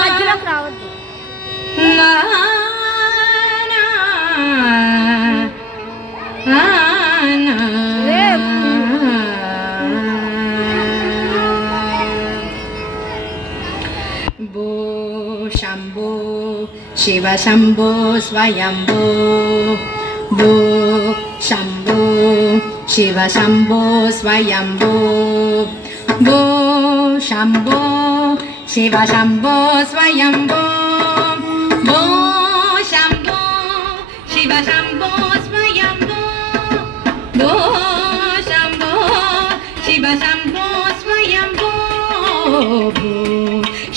మధ్యలోకి రావద్దు. భో శంభో శివ శంభో స్వయంభో భో శంభో శివ శంభో స్వయంభో భో శంభో శివ శంభో స్వయంభో భో శంభో శివ శంభో స్వయంభో భో శంభో శివ శంభో స్వయంభో భో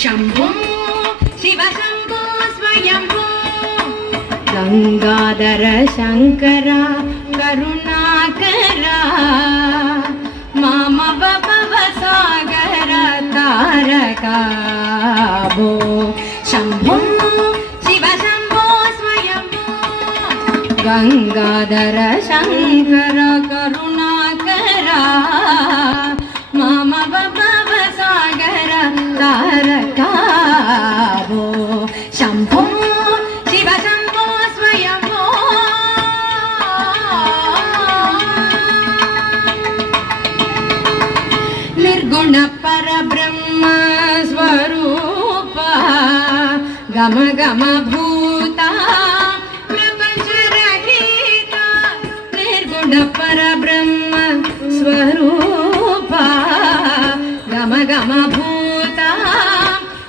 శంభో శివ శంభో స్వయంభో గంగాధర శంకర కరుణాకర మామ భవ సాగర తారక భో శంభో శివ శంభో స్వయంభో గంగాధర శంకర కరుణాకర మామ భవ సాగర తారక భో శంభో శివ శంభో స్వయంభో నిర్గుణ పరబ్రహ్మ స్వరూప గమ గమ భూత ప్రపంచ రహిత నిర్గుణ పరబ్రహ్మ స్వరూప గమ గమ భూత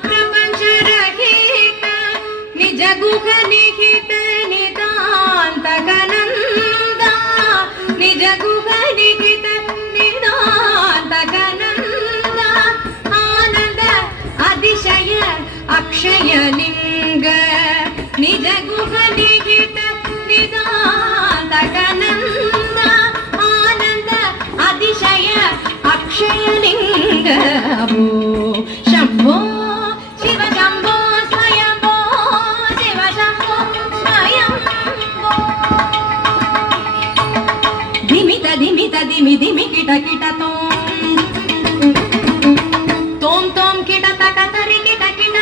ప్రపంచ రహిత నిజ గుహ నిహిత నితాంత గనంద నిజ గుహ నిహిత నితాంత గనంద ఆనంద అతిశయ అక్షయ లింగ నిజ గుహ నిహిత నితాంత గనంద ఆనంద అతిశయ అక్షయ లింగ భో శంభో శివ శంభో స్వయంభో శివ శంభో స్వయంభో ధిమిత ధిమిత ధిమి ధిమి కిట కిట తోం తోం కిట తక తరి కిట కిట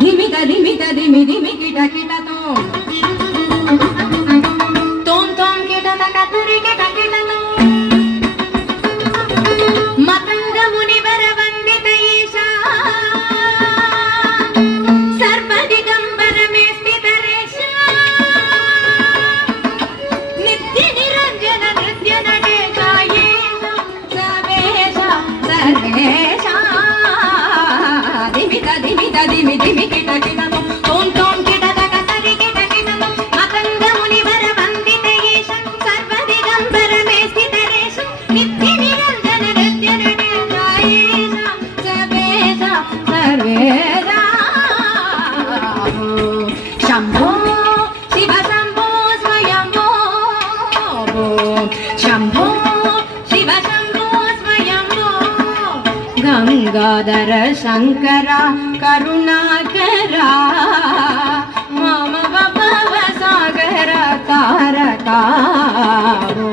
ధిమిత ధిమిత ధిమి ధిమి కిట కిట తోం తోం కిట తక తరి కిట కిట మతంగ మునివర వందిత ఈశా సర్వదిగంబర మే స్థిత రేషా నిత్య నిరంజన నృత్య నటేశ సవేశ సర్వేశ ధిమిత ధిమిత ధిమి ధిమి కిట కిట తోం తోం కిట తక తరి కిట కిట మతంగ మునివర వందిత ఈశా సర్వదిగంబర మే స్థిత రేషా నిత్య నిరంజన నృత్య నటేశ సవేశ సర్వేశ శంభో శివ శంభో స్వయంభో భో శంభో శివ శంభో స్వయంభో గంగాధర శంకర కరుణాకర మమ భవ సాగర తారక భో